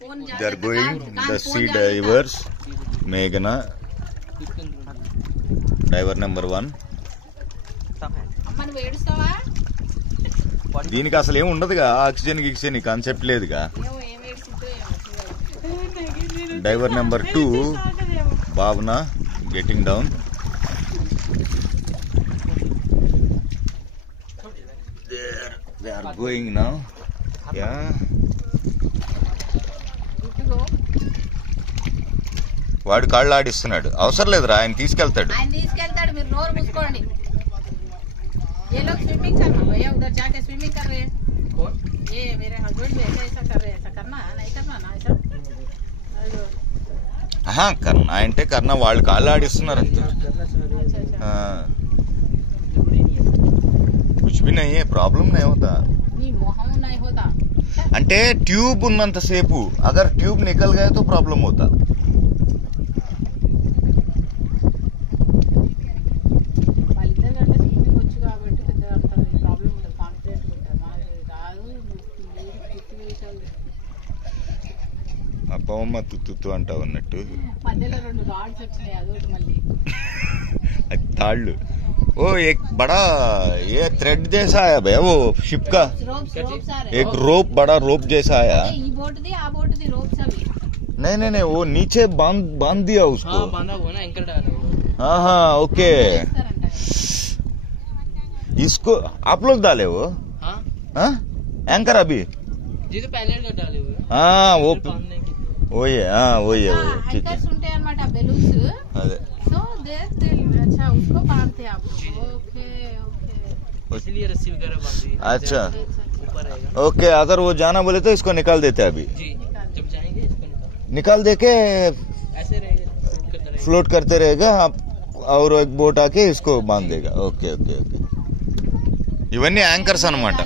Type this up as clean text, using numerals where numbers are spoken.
They are going the sea divers. Meghna, diver number 1. దీనికి అసలు ఏమి ఉండదుగా, ఆక్సిజన్ గిక్సిజన్ కాన్సెప్ట్ లేదుగా. డైవర్ నెంబర్ 2 భావన getting down. They are going now. Yeah. వాడు కాళ్ళు ఆడిస్తున్నాడు. అవసరం లేదురా, ఆయన తీసుకెళ్తాడు. మీరు నోరు మూసుకోండి. ये लोग स्विमिंग करना भैया, उधर जाके स्विमिंग कर रहे हैं. कौन? ये मेरे हस्बैंड भी ऐसा कर रहे हैं. ऐसा करना नहीं करना ना ऐसा. हाँ करना అంటే करना. వాళ్ళు కాళ్ళు ఆడిస్తున్నారు అంతే. कुछ भी नहीं है, प्रॉब्लम नहीं होता. नहीं मोहम नहीं होता. అంటే ట్యూబ్ ఉన్నంత సేపు अगर ट्यूब निकल गए तो प्रॉब्लम होता. అప్పమ్మ తుత్తు అంటావు అన్నట్టు. అది తాళ్ళు. ओ एक बड़ा ये थ्रेड जैसा आया भैया, वो शिप का एक रोप, बड़ा रोप जैसा आया. नहीं नहीं नहीं, वो नीचे बांध दिया उसको. बांधा हुआ ना, एंकर डाला हुआ. हाँ हाँ ओके. इसको आप लोग डाले वो? हाँ एंकर अभी जी तो पहले डाले हुए. हाँ वो वही है. हाँ वही है ठीक है. अरे अच्छा उसको बांधते आप. ओके ओके, इसलिए रस्सी वगैरह बांधी. अच्छा ऊपर रहेगा. ओके, अगर वो जाना बोले तो इसको निकाल देते अभी. जी जब जाएंगे इसको निकाल दे के ऐसे रहेगा, फ्लोट करते रहेगा आप, और एक बोट आके इसको बांध देगा. Okay okay okay. ఇవన్నీ యాంకర్స్ అన్నమాట.